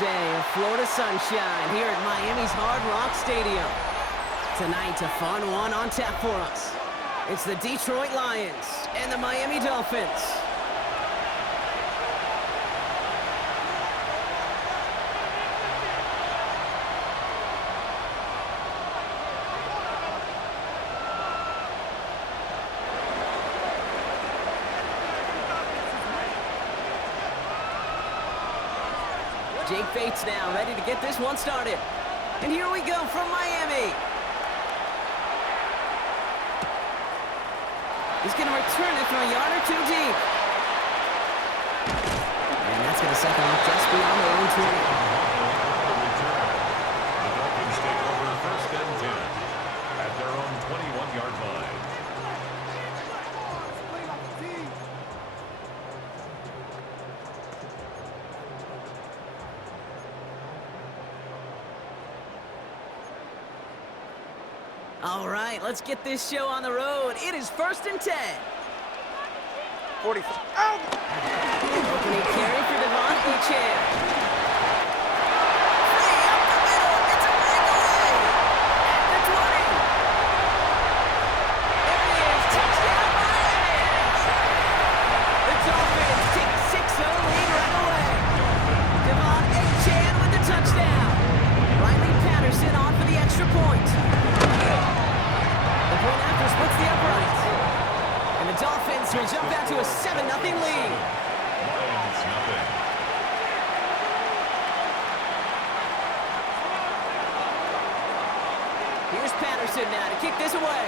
Day of Florida sunshine here at Miami's Hard Rock Stadium. Tonight, a fun one on tap for us. It's the Detroit Lions and the Miami Dolphins. Jake Bates now ready to get this one started. And here we go from Miami. He's going to return it from a yard or two deep. And that's going to set them up just beyond their own 20. The Dolphins take over first and 10 at their own 21-yard line. All right, let's get this show on the road. It is first and 10. 45. Out! Opening carry for Devon Achane. Free up the middle. It's a breakaway. At the 20. There it is. Touchdown, Miami. The Dolphins take a 6-0 lead right away. Devon Achane with the touchdown. Riley Patterson on for the extra point. The point after splits the upright. And the Dolphins will jump out to a 7-0 lead. Lions nothing. Here's Patterson now to kick this away.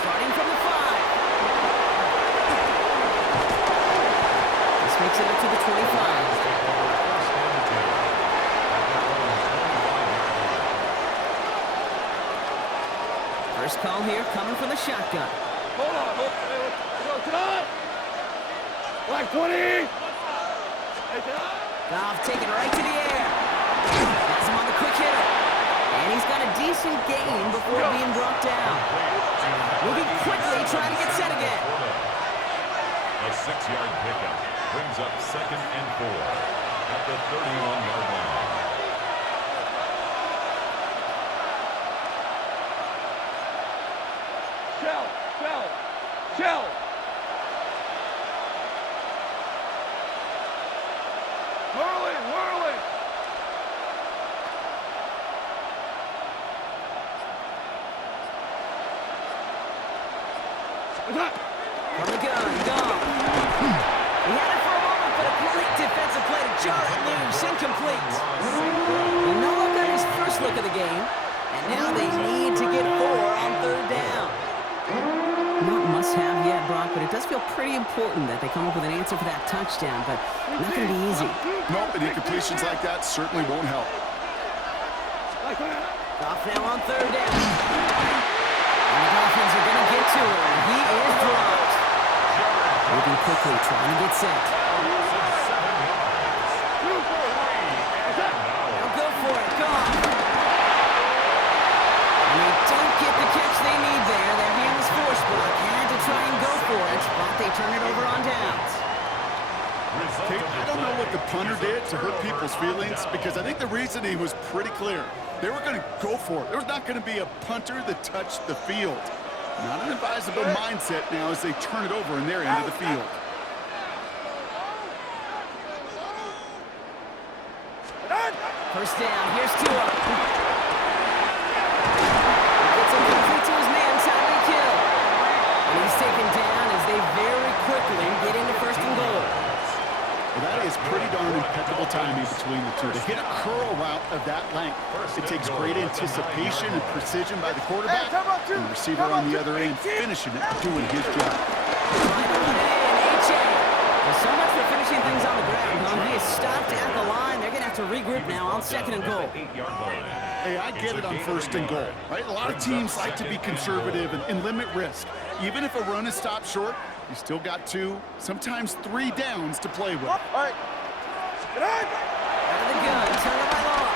Starting from the 5. This makes it up to the 25. First call here coming from the shotgun. Hold on. Get on. Black 20. Hey, get on. Goff taking right to the air. Has him on the quick hitter. And he's got a decent gain before being brought down. Moving quickly, trying to get set again. A 6-yard pickup brings up second and 4 at the 31-yard line. Shell. Whirling. From the gun, Goff. He had it for a moment, but a great defensive play to jar it loose, incomplete. No look on his first look of the game, and now they need to get 4 on third down. Not must-have yet, Brock, but it does feel pretty important that they come up with an answer for that touchdown, but not going to be easy. Nope, and incompletions like that certainly won't help. Goff now on third down. And the Dolphins are going to get to him. He is dropped. Moving quickly, trying to get set. Now go for it, Goff. And they don't get the catch they need there. Their hand was forced, Brock. Had to try and go for it, but they turn it over on downs. I don't know what the punter did to hurt people's feelings, because I think the reasoning was pretty clear. They were going to go for it. There was not going to be a punter that touched the field. Not an advisable mindset now as they turn it over in their end of the field. First down, here's Tua. Gets him complete to his man, Tyreek Hill. And he's taken down as they very quickly get into first and goal. Well, that is pretty darn impeccable timing between the two. To hit a curl route of that length, it takes great anticipation and precision by the quarterback, and the receiver on the other end finishing it, doing his job. Trying to run it in, Achane. Well, so much for finishing things on the ground, huh? He is stopped at the line. They're going to have to regroup now on second and goal. Hey, I get it on first and goal, right? A lot of teams like to be conservative and limit risk. Even if a run is stopped short, you still got 2, sometimes 3 downs to play with. All right. Get on. Out of the gun, turn it by Long.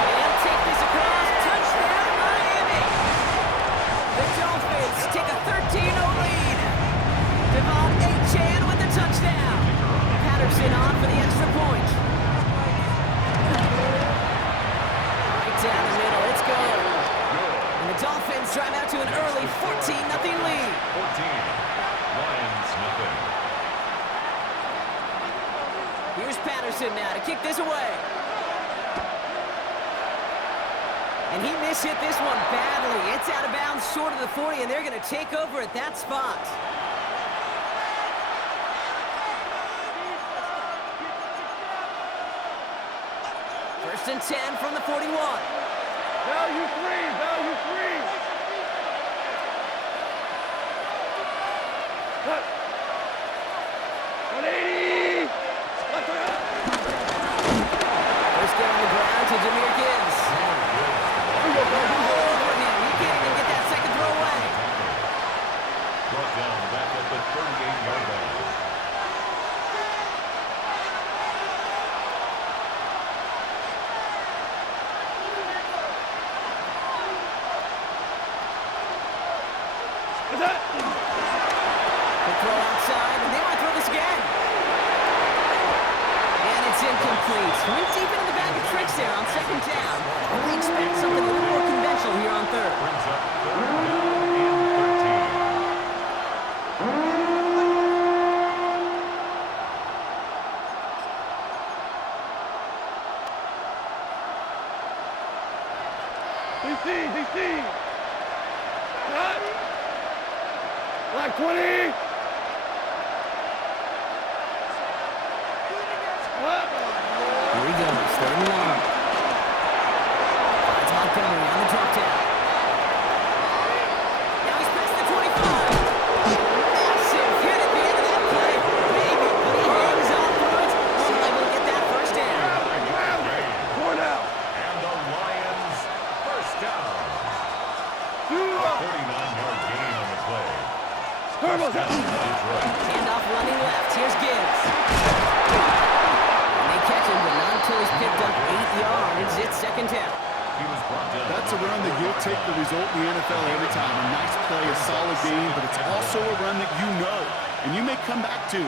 They'll take this across. Touchdown, Miami. The Dolphins take a 13-0 lead. the extra point. Right down the middle. It's good. And the Dolphins drive out to an early 14-0 lead. 14. Lions, nothing. Here's Patterson now to kick this away. And he mishit this one badly. It's out of bounds short of the 40, and they're going to take over at that spot. First and 10 from the 41. Value three, value three. Cut. 180. First down on the ground to Jahmyr Gibbs. Over him. He can't even get that second throw away. Brought down back at the 38-yard line. What's that? The throw outside, and they might throw this again. And it's incomplete. Went deep into the bag of tricks there on second down. We expect something a little more conventional here on third. Brings up third down and 13. DC. Cut. Black 20. What? Here he goes, third and long. It's Montgomery on the drop down. Now he's past the 25. Massive hit at the end of that play. Maybe, but he hangs on through it. Still able to get that first down. Four down. And the Lions first down. 49-yard gain on the play. Turbo. Detroit. Handoff running left. Here's Gibbs. And they catch him, but not until he's picked up 8 yards. It's second down. He was brought down. That's a run that you'll take the result in the NFL every time. A nice play, a solid game, but it's also a run that you know and you may come back to,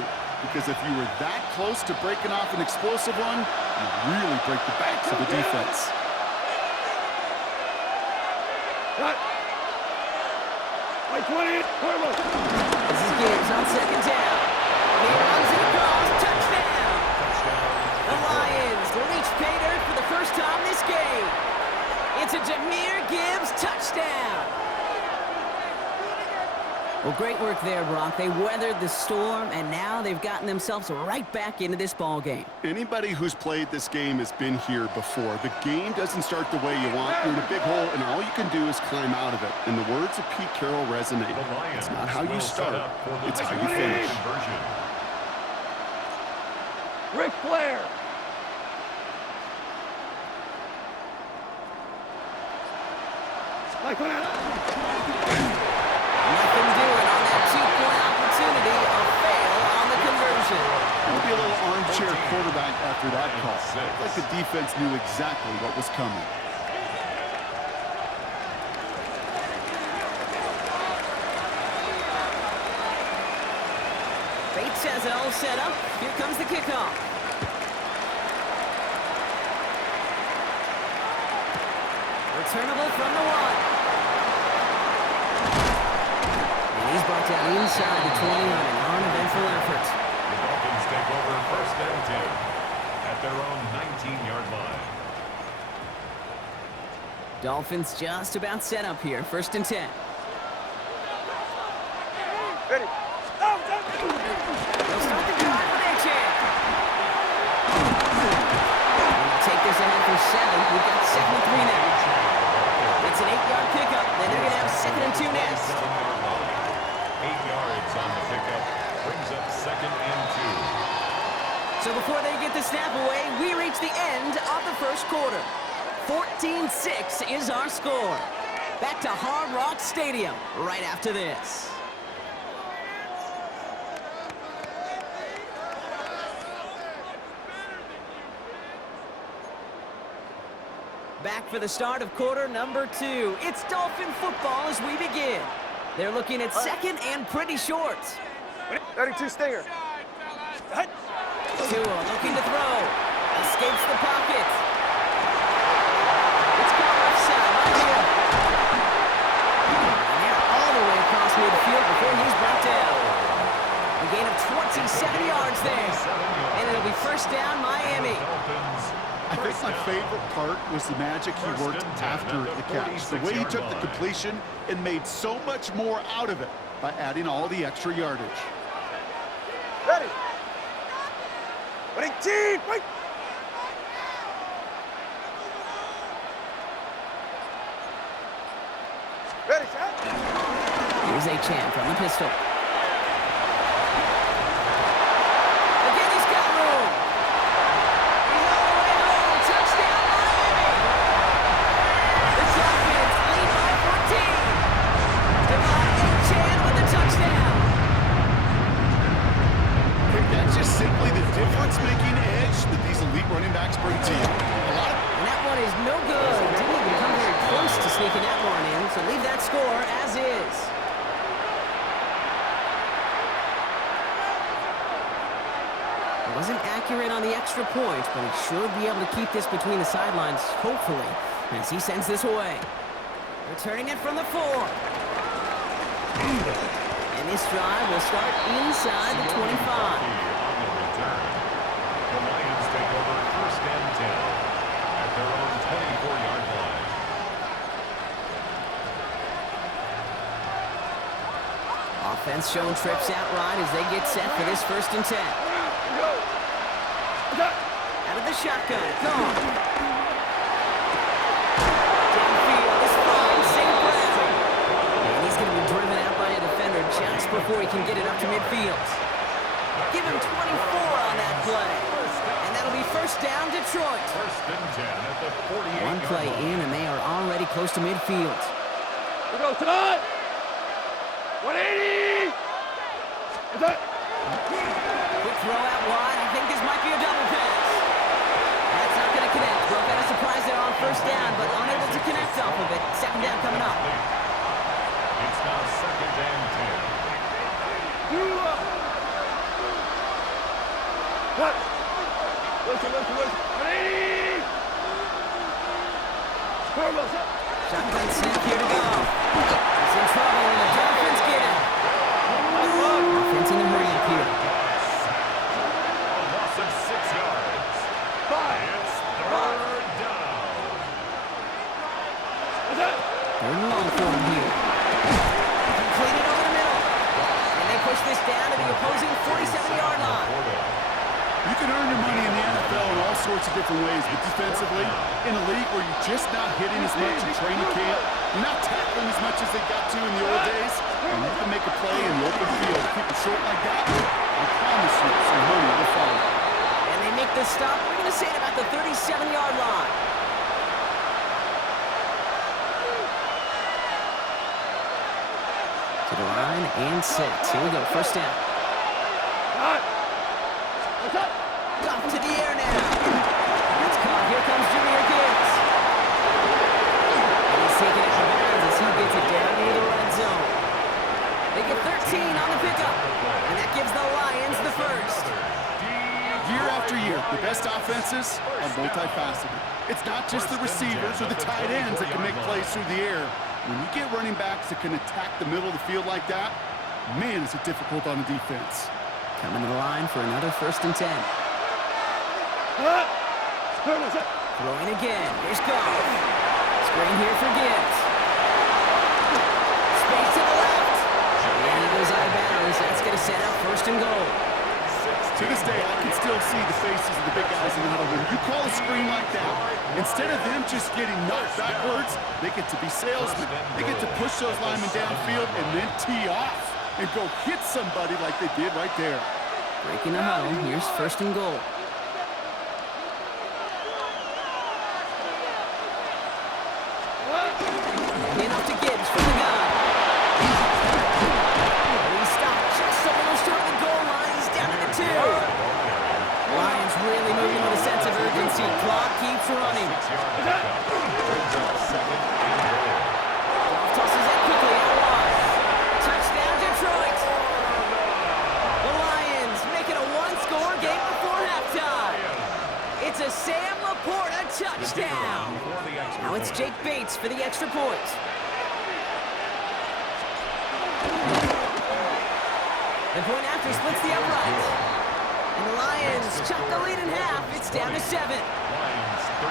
because if you were that close to breaking off an explosive one, you really break the backs of the defense. Cut. White 20. Turbo. This is Gibbs on second down. He runs it across. Touchdown. The Lions reach pay dirt for the first time this game. It's a Jahmyr Gibbs touchdown. Well, great work there, Brock. They weathered the storm, and now they've gotten themselves right back into this ball game. Anybody who's played this game has been here before. The game doesn't start the way you want. You're in a big hole, and all you can do is climb out of it. And the words of Pete Carroll resonate. It's not how you start, it's how you finish. Ric Flair. Like when Nothing doing on that two-point opportunity. A fail on the conversion. Maybe a little armchair quarterback after that call. Like the defense knew exactly what was coming. Bates has it all set up. Here comes the kickoff. Returnable from the 1. And he's brought down inside the 20 on an uneventful effort. The Dolphins take over first and 10 at their own 19-yard line. Dolphins just about set up here. First and 10. Ready. They'll start the drive with a chance. They'll take this ahead for 7. We've got 7 and 3 now. It's an 8-yard pickup. Then they're going to have 2nd and 2 next. 8 yards on the pickup. Brings up 2nd and 2. So before they get the snap away, we reach the end of the first quarter. 14-6 is our score. Back to Hard Rock Stadium right after this. Back for the start of quarter number 2. It's Dolphin football as we begin. They're looking at 2nd and pretty short. 32 Stinger. Cut. Tua looking to throw. Escapes the pocket. It's called offside right here. And now all the way across midfield before he's brought down. A gain of 27 yards there. And it'll be first down, Miami. I think my favorite part was the magic he worked after the catch. The way he took the completion and made so much more out of it by adding all the extra yardage. Ready. Ready, team, wait. Ready, set. Here's a champ on the pistol. Simply the difference-making edge that these elite running backs bring to you. And that one is no good. Didn't even come very close to sneaking that one in, so leave that score as is. He wasn't accurate on the extra point, but he should be able to keep this between the sidelines, hopefully, as he sends this away. Returning it from the 4. And this drive will start inside the 25. The Lions take over first and 10 at their own 24-yard line. Offense showing trips out right as they get set for this first and 10. Out of the shotgun. Gone. Downfield. This fine. St. Brown. And he's going to be driven out by a defender just before he can get it up to midfield. Give him 24 on that play. And that'll be first down, Detroit. First and 10 at the 48. One play in, and they are already close to midfield. We go tonight. 180. Is that? Quick throw out wide. I think this might be a double pass. That's not going to connect. Broke out a surprise there on first down, but unable to connect off of it. Second down coming up. It's now second and 10. Cut. Listen. 180. Carlos, up. Shotgun snap here to go. He's in trouble, and the Dolphins get him. Offense in a hurry up here. A loss of 6 yards. 5. It's third down. Is that? Third and long for him here. Completed over the middle. And they push this down to the opposing 47-yard line. You can earn your money in the NFL in all sorts of different ways, but defensively, in a league where you're just not hitting as much in training camp, you're not tackling as much as they got to in the old days, and you can make a play in the open field. Keep it short like that, I promise you some money will follow. And they make the stop. We're going to say it about the 37-yard line. To the line and set. Here we go. First down. What's up? Off to the air now. It's caught. Here comes Junior Gibbs. And he's taking it from bounds as he gets it down near the red zone. They get 13 on the pickup. And that gives the Lions the first. Year after year, the best offenses are multifaceted. It's not just the receivers or the tight ends that can make plays through the air. When you get running backs that can attack the middle of the field like that, man, is it difficult on the defense. Coming to the line for another first and 10. Throwing again. Here's Goff. Screen here for Gibbs. Space to the left. And he goes out of bounds. That's going to set up first and goal. To this day, I can still see the faces of the big guys in the huddle. When you call a screen like that, instead of them just getting knocked backwards, they get to be salesmen. They get to push those linemen downfield and then tee off and go hit somebody like they did right there. Breaking the huddle. Here's first and goal. In off to Gibbs from the gun. And he stopped just a little short of the goal line. He's down to the 2. Lions really moving with a sense of urgency. Clock keeps running. Tosses it quickly out wide. Touchdown, Detroit. The Lions make it a one-score game before Sam Laporte, a touchdown. Now it's Jake Bates for the extra point. The point after splits the uprights. And the Lions chop the lead in half. It's down to 7. Lions 13.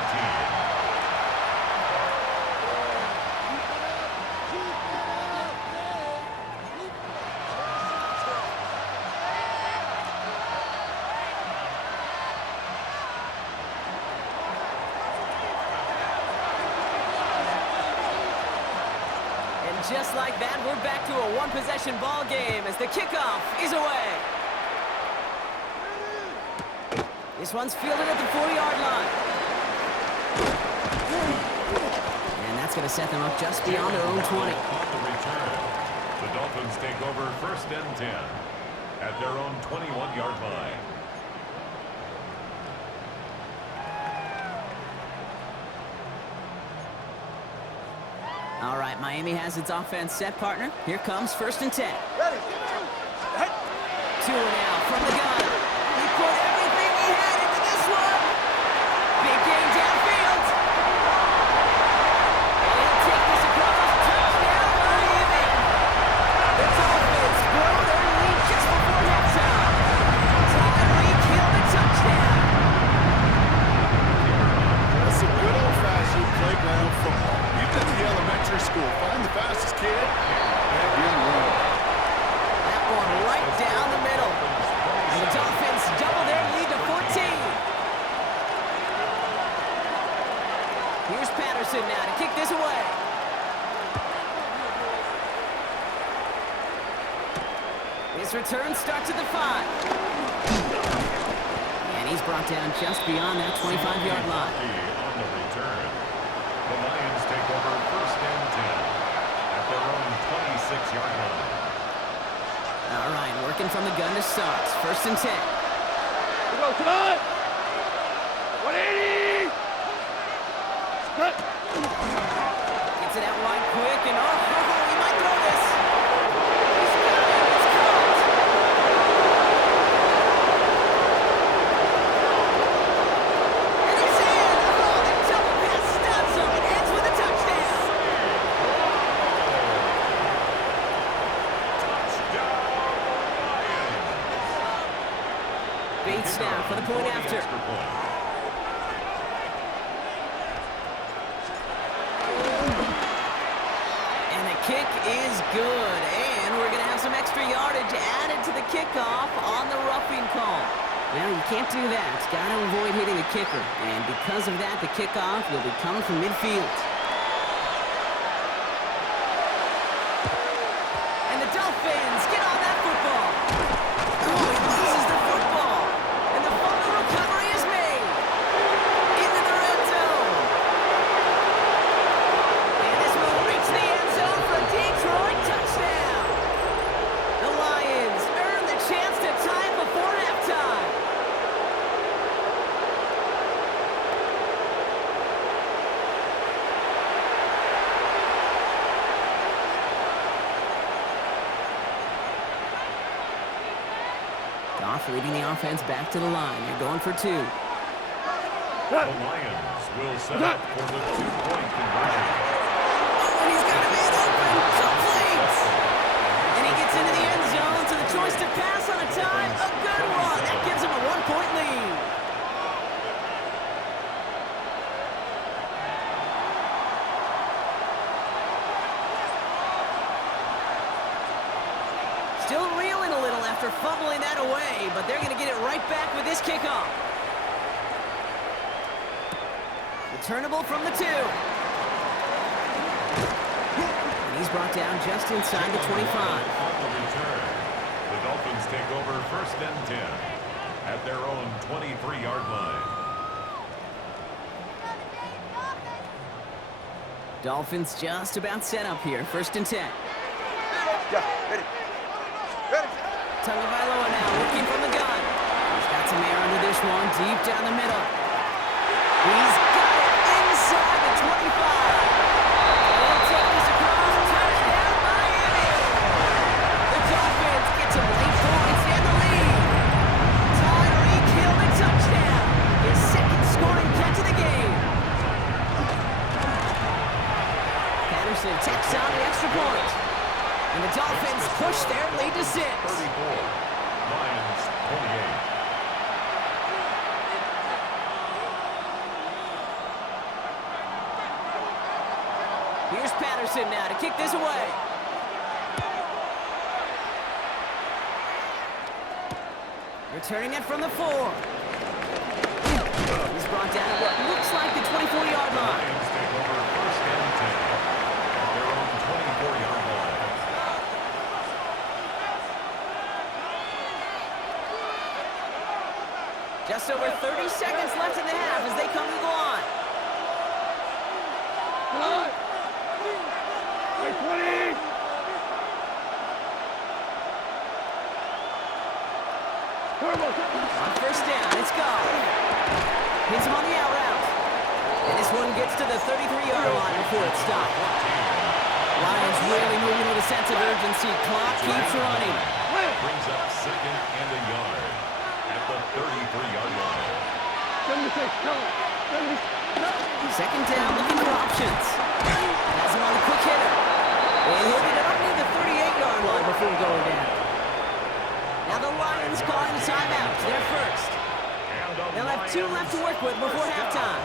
Just like that, we're back to a one-possession ball game as the kickoff is away. This one's fielded at the 40-yard line. And that's going to set them up just beyond their own 20. On the return, the Dolphins take over 1st and 10 at their own 21-yard line. All right, Miami has its offense set, partner. Here comes 1st and 10. Ready. Hey. 2 now from the gun. He put everything he had into this one. Big game downfield. And he'll take this across. Touchdown, Miami. The Dolphins blow their lead just before halftime. Tyreek Hill, the touchdown. That's some good old-fashioned playground football. You've been to elementary school. Find the fastest kid and you're in the room. That one right down the middle. And the Dolphins double their lead to 14. Here's Patterson now to kick this away. This return starts at the 5. And he's brought down just beyond that 25-yard line. On the return, the Lions take over 1st and 10 at their own 26-yard line. All right, working from the gun to start. 1st and 10. Here goes tonight. 180. Cut. Gets it out wide quick, and he might throw this. He's got it. It's caught. And he's in. The double pass stops him. It ends with a touchdown. Bates now for the point after. And the kick is good. And we're going to have some extra yardage added to the kickoff on the roughing call. Well, you can't do that. It's got to avoid hitting the kicker. And because of that, the kickoff will be coming from midfield. And the Dolphins get on that football. Oh, he loses the football. And the fumble recovery is made. Into the red zone. And this will reach the end zone for a Detroit touchdown. The Lions earn the chance to tie it before halftime. Goff leading the offense back to the line. They're going for 2. The Lions will set up for the 2-point conversion. Oh, and he's got a man open. Complete. And he gets into the end zone, so the choice to pass on a time, a good one. That gives him a 1-point lead. Still reeling a little after fumbling that away, but they're going to get it right back with this kickoff. Returnable from the 2. And he's brought down just inside the 25. On the return, the Dolphins take over 1st and 10 at their own 23-yard line. Dolphins just about set up here. 1st and 10. Yeah, ready. Ready. Tagovailoa now looking from the gun. He's got some air under this one, deep down the middle. He's got it inside the 25. He'll take this across. Touchdown, Miami. The Dolphins get some late points and the lead. Tyreek Hill, the touchdown. His second scoring Patterson now to kick this away. Returning it from the 4. He's brought down at what looks like the 24-yard line. Lions take over first and 10 at their own 24-yard line. Just over 30 seconds left in the half as they come to the line. Hey, 20! On first down, it's gone. Hits him on the out route. And this one gets to the 33-yard line before it's stopped. Lions really moving with a sense of urgency. Clock keeps running. Brings up second and a yard at the 33-yard line. 76, no. 76, no. Second down, looking for options. Has him on a quick hitter. They hit it up near the 38-yard line before going down. Now the Lions calling a timeout. They're first. They'll have 2 left to work with before halftime.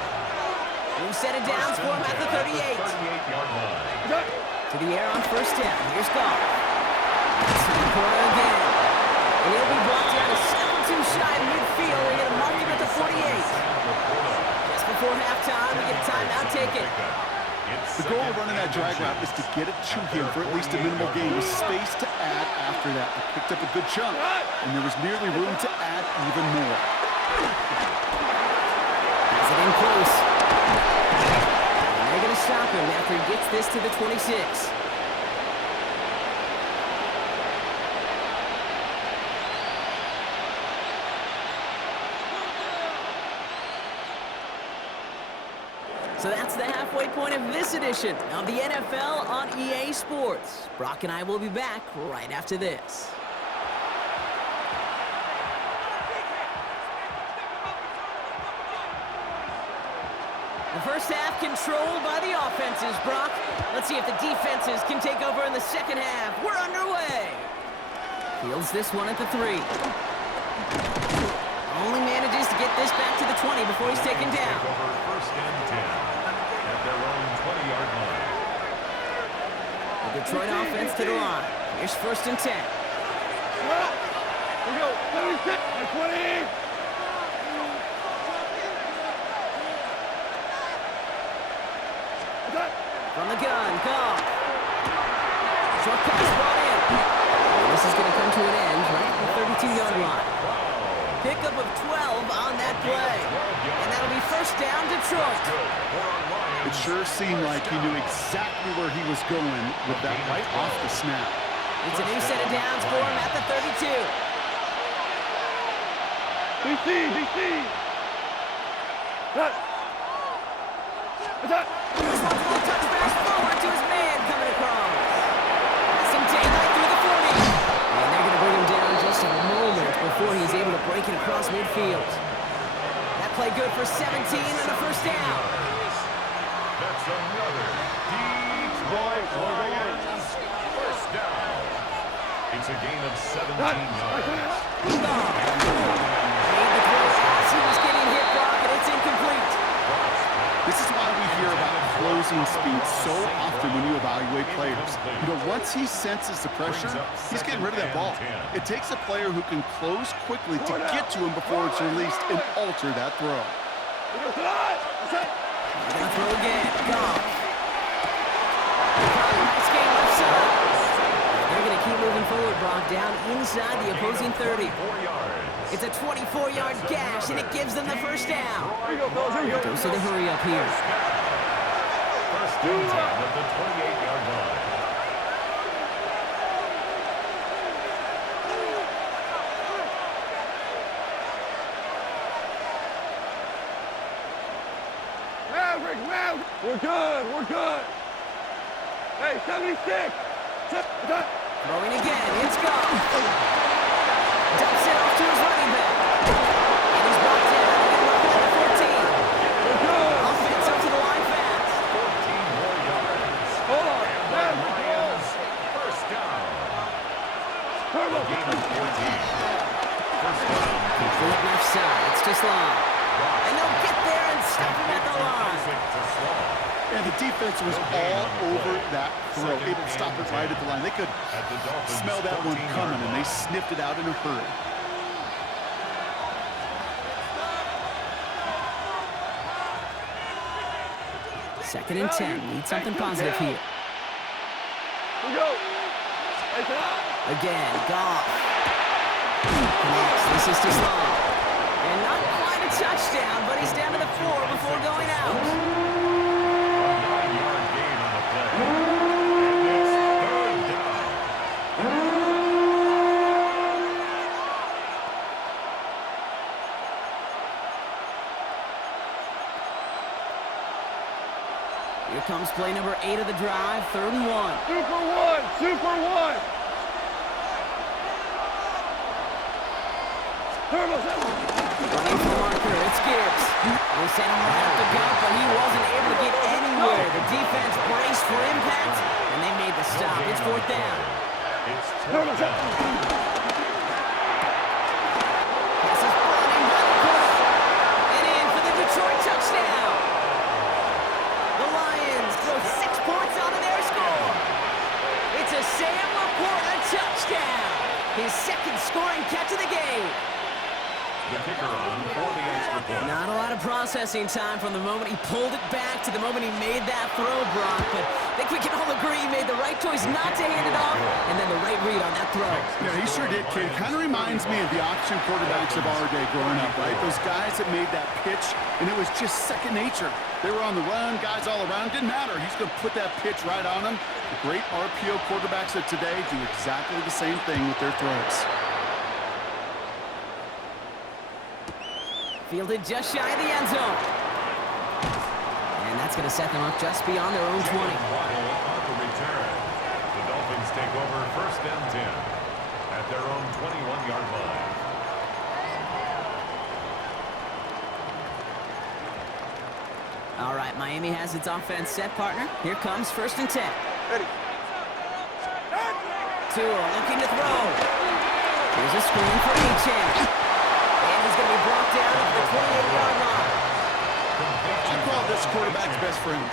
New set of downs for him at the 38. 38-yard line. To the air on first down. Here's Goff. To the corner again. And he'll be brought down to 7-2 shy of midfield. They're going to mark him at the 48. Just before halftime, we get a timeout taken. The goal of running that drag route is to get it to him for at least a minimal gain with space to add after that. They picked up a good chunk, and there was nearly room to add even more. Has it in close. And they're going to stop him after he gets this to the 26. So that's the halfway point of this edition of the NFL on EA Sports. Brock and I will be back right after this. The first half controlled by the offenses, Brock. Let's see if the defenses can take over in the second half. We're underway. Fields this one at the 3. Only manages to get this back to the 20 before he's taken down. Over first and 10 at their own 20-yard line. The Detroit offense to the line. Here's first and 10. Here we go. 76, 20! From the gun, Goff. Short pass brought in. And this is going to come to an end right at the 32-yard line. Pickup of 12 on that play. And that'll be first down, Detroit. It sure seemed like he knew exactly where he was going with that right off the snap. It's a new set of downs for him at the 32. DC! Cut! Attack! This one's going to touch fast forward to his man coming across. Passing daylight through the 40. And they're going to bring him down just a moment before he's able to break it across midfield. That play good for 17 and a first down. That's another Detroit Lions first down. It's a gain of 17 yards. Made the throw as he was getting hit, Brock, and it's incomplete. This is why we hear about closing speed so often when you evaluate players. You know, once he senses the pressure, he's getting rid of that ball. It takes a player who can close quickly to get to him before it's released and alter that throw. They're going to throw again. Goff. Nice game left side. They're going to keep moving forward, Brock, down inside the opposing 30. It's a 24-yard gash, and it gives them the first down. Don't see the hurry up here. First and 10 at the 28-yard line. Maverick! We're good! Hey, 76! Throwing again, it's Goff. Dumps it off to his running back. And he's brought down and marked at the 14. We're good! Offense up to the line fast. 14 more yards. Hold on! The Lions first down. Turbo! Gain of 14. First down. Complete left side, it's to Sloan. And they'll get there and stop him at the line. To Sloan. And the defense was all over that throw, able to stop it right at the line. They could smell that one coming, and they sniffed it out in a hurry. Second and 10. Need something positive here. We go. Again, Goff. Connects. This is too slow. And not quite a touchdown, but he's down to the 4 before going out. A 9-yard gain on the play. And it's third down. Here comes play number 8 of the drive, 3rd and 1. Super one. Super one. Turbo. Running for the marker, it's Gibbs. They sent him right up the gut, but he wasn't able to get anywhere. The defense braced for impact, and they made the stop. It's 4th down. It's fourth down. Pass is brought in by the corner. And in for the Detroit touchdown. The Lions throw 6 points onto their score. It's a Sam Laporta touchdown. His second scoring catch of the game. The kicker on for the extra point. Not a lot of processing time from the moment he pulled it back to the moment he made that throw, Brock. But I think we can all agree he made the right choice not to hand it off, and then the right read on that throw. Yeah, he sure did, kid. Kind of reminds me of the option quarterbacks of our day growing up, right? Those guys that made that pitch, and it was just second nature. They were on the run, guys all around. Didn't matter. He's going to put that pitch right on them. The great RPO quarterbacks of today do exactly the same thing with their throws. Fielded just shy of the end zone. And that's going to set them up just beyond their own 20. Waddle on the return. The Dolphins take over 1st and 10 at their own 21-yard line. All right, Miami has its offense set, partner. Here comes 1st and 10. Ready. Tua looking to throw. Here's a screen for Achane. And he's going to be brought down at the 28-yard line. I call this quarterback's best friend.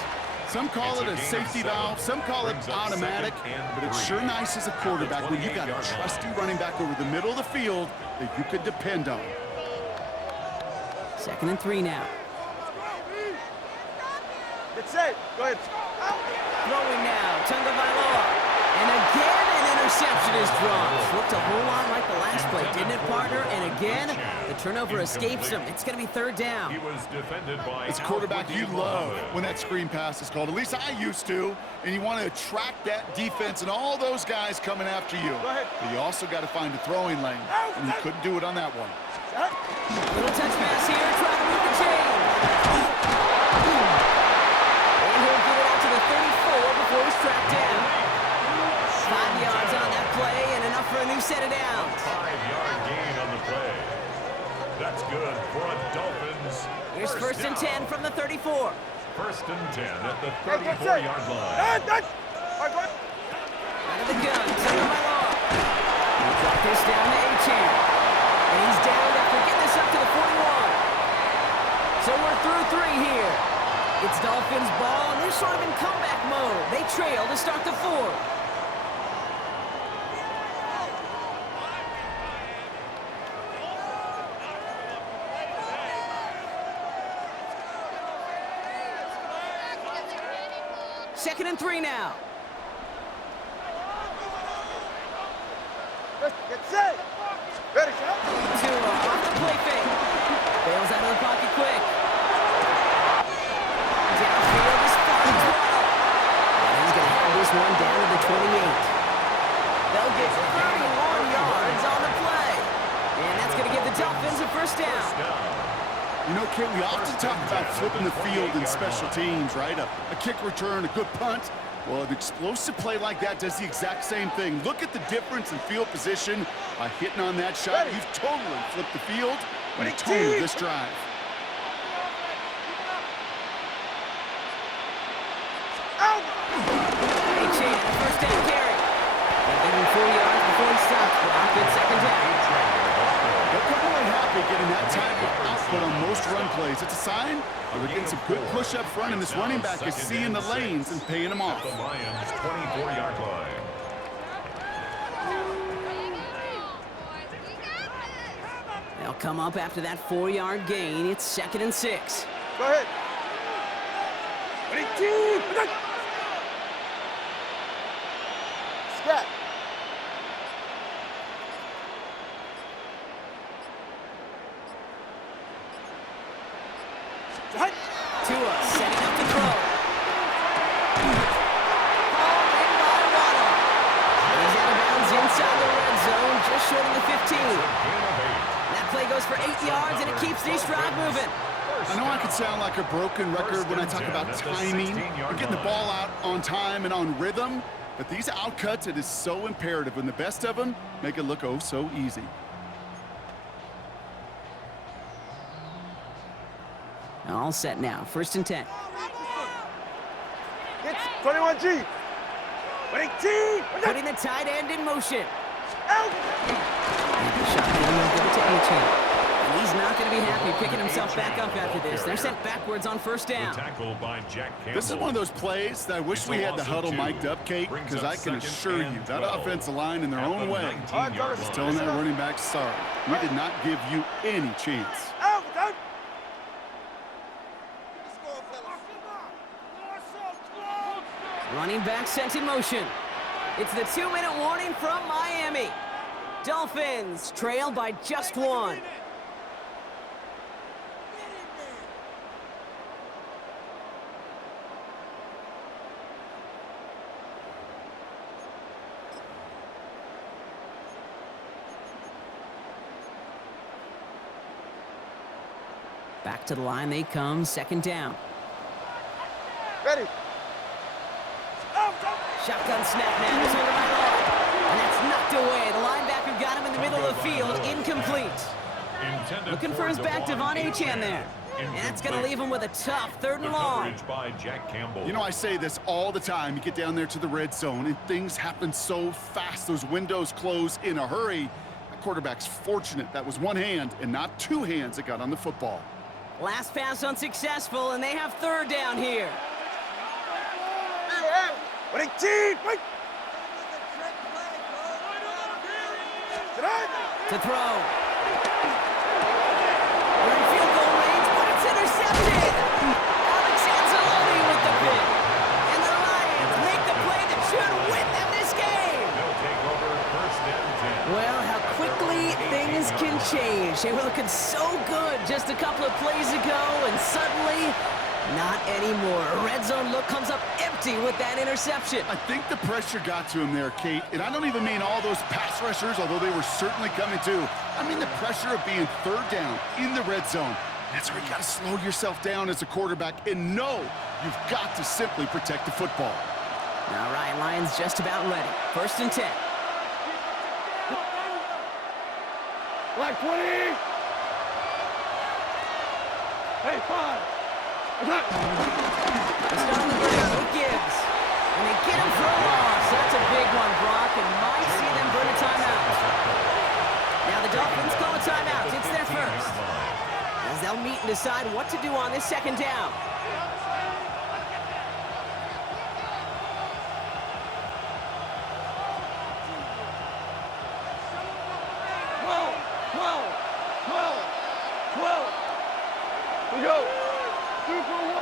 Some call it a safety valve, some call it automatic, but it's sure nice as a quarterback when you got a trusty running back over the middle of the field that you could depend on. 2nd and 3 now. Get set. Go ahead. Throwing now, Tagovailoa. And again, an interception is dropped. Looked a whole lot like the last play, didn't it, partner? And again, the turnover escapes him. It's going to be 3rd down. He was defended by It's a quarterback you love when that screen pass is called. At least I used to. And you want to attract that defense and all those guys coming after you. Go ahead. But you also got to find a throwing lane. And you couldn't do it on that one. Little touch pass here, trying to move the chain. And he'll get it out to the 34 before he's tracked down. 5 yards on that play and enough for a new set of downs. 5-yard gain on the play. That's good for a Dolphins. Here's 1st and 10 from the 34. 1st and 10 at the 34-yard line. Out of the gun, Tagovailoa. He'll drop this down to Achane. And he's down after getting this up to the 41. So we're through 3 here. It's Dolphins ball, and they're sort of in comeback mode. They trail to start the 4th. Second and 3 now. Get set. Ready, shot. Tua off the play fake. Bails out of the pocket quick. Downfield is far as well. And he's going to have this one down to the 28. They'll get 31 yards on the play. And that's going to give the Dolphins a 1st down. You know, Kit, we often talk about flipping the field in special teams, right? A kick return, a good punt. Well, an explosive play like that does the exact same thing. Look at the difference in field position by hitting on that shot. You've totally flipped the field and totally this drive. Achane, a 1st down carry. They'll give him 4 yards before he stops. Good 2nd down. They're probably happy getting that type of output on most balanced run plays. It's a sign that we're getting some good push up front, and this running back is seeing the lanes and paying them off. The Lions' 24-yard line. They'll come up after that 4-yard gain. It's 2nd and 6. Go ahead. Ready, two, scat. Tua setting up to throw. Hauled in by Waddle. He's out of bounds inside the red zone, just short of the 15. That play goes for 8 yards, and it keeps this drive moving. I know I could sound like a broken record when I talk about timing and getting the ball out on time and on rhythm, but these outcuts, it is so imperative, and the best of them make it look oh so easy. All set now. 1st and 10. It's 21G. 18. Putting the tight end in motion. Out. Shotgun will give it to Achane. And he's not going to be happy picking himself back up after this. They're sent backwards on 1st down. Tackle by Jack Campbell. This is one of those plays that I wish we had the huddle mic'd up, Kate, because I can assure you that offensive line in their own way is telling that running back, sorry, we did not give you any chance. Out. Out. Running back sent in motion. It's the 2-minute warning from Miami. Dolphins trail by just 1. Back to the line they come, 2nd down. Ready. Shotgun snap now, he's on the right line. And that's knocked away. The linebacker got him in the middle of the field, incomplete. Looking for his back, Devon Achane there. And that's going to leave him with a tough 3rd and long. By Jack Campbell. You know, I say this all the time. You get down there to the red zone, and things happen so fast. Those windows close in a hurry. That quarterback's fortunate. That was one hand and not 2 hands that got on the football. Last pass unsuccessful, and they have 3rd down here. Wait. To throw. We're in field goal range, but it's intercepted. Alex Anzalone with the pick. And the Lions make the play that should win them this game. They'll take over 1st and 10. Well, how quickly things can change. They were looking so good just a couple of plays ago, and suddenly, not anymore. A red zone look comes up empty with that interception. I think the pressure got to him there, Kate. And I don't even mean all those pass rushers, although they were certainly coming too. I mean the pressure of being 3rd down in the red zone. That's where you got to slow yourself down as a quarterback and know you've got to simply protect the football. All right, Lions just about ready. 1st and 10. Black 20. Hey, 5. It's on the ground with Gibbs. And they get him for a loss. That's a big one, Brock, and might see them burn a timeout. Now the Dolphins call a timeout. It's their first. As they'll meet and decide what to do on this 2nd down. We go. Super 1.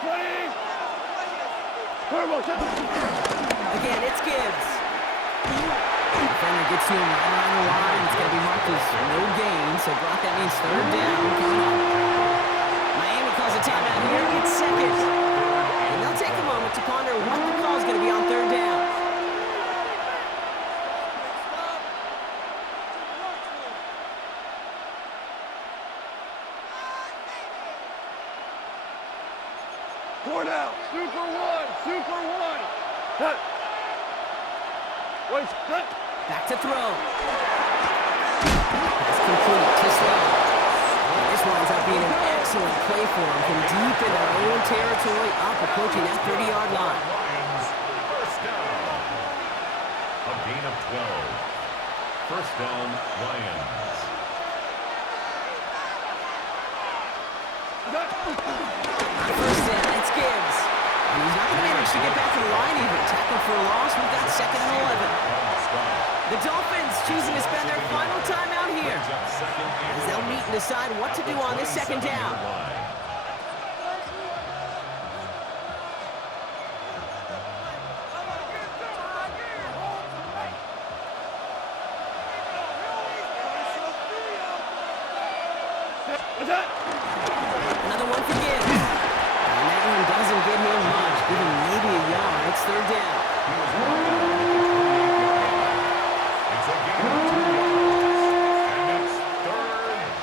20. Turbo. Again, it's Gibbs. Defender gets to him right around the line. It's going to be marked as no gain, so Brock, that means 3rd down. Miami calls a timeout here. It's 2nd. And they'll take a moment to ponder what the call is going to be on 3rd down. Now. Super 1. Cut. Wait, cut. Back to throw. Pass complete to Slow. And this winds up being an excellent play for him from deep in their own territory, up approaching that 30-yard line. Lions, 1st down. A gain of 12. 1st down, Lions. should get back to the line even. Tackle for a loss. We've got 2nd and 11. The Dolphins choosing to spend their final time out here, as they'll meet and decide what to do on this 2nd down. What's that? Another one for Gibbs. And that one doesn't get him much. Give him maybe a yard. It's 3rd down. It's a gain of 2 yards. And it's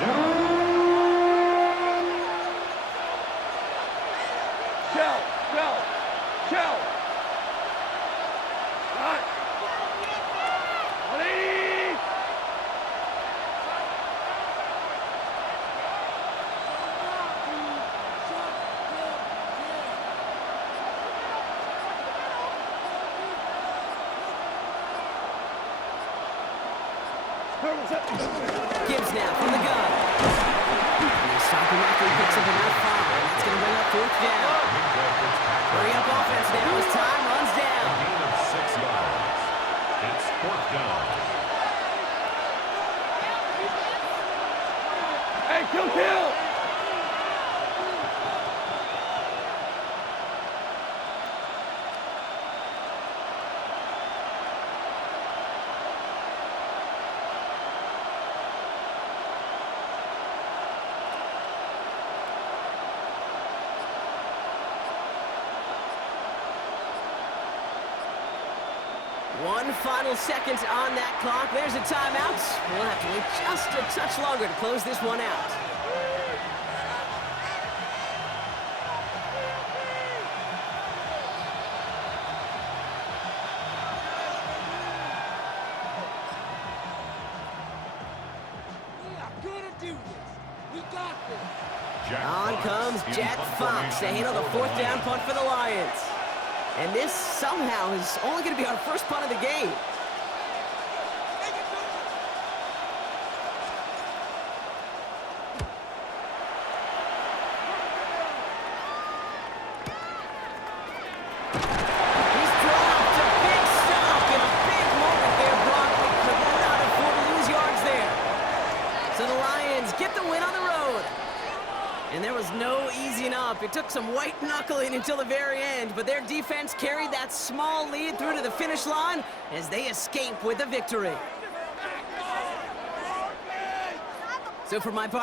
3rd down. Shell. All right. 180. Gibbs now from the gun. And they stop him after he picks up about 5. That's going to bring up 4th down. Hurry up offense now as time runs down. A gain of 6 yards. It's 4th down. Hey, kill. One final second on that clock. There's a timeout. We'll have to wait just a touch longer to close this one out. On comes Jack Fox to handle the 4th down punt for the Lions. And this somehow is only going to be our first punt of the game. He's dropped a big stop in a big moment there, Brock. They could not afford to lose yards there. So the Lions get the win on the road. And there was no easing up. It took some white knuckling until the very end, but their defense carried that small lead through to the finish line as they escape with the victory. So for my part,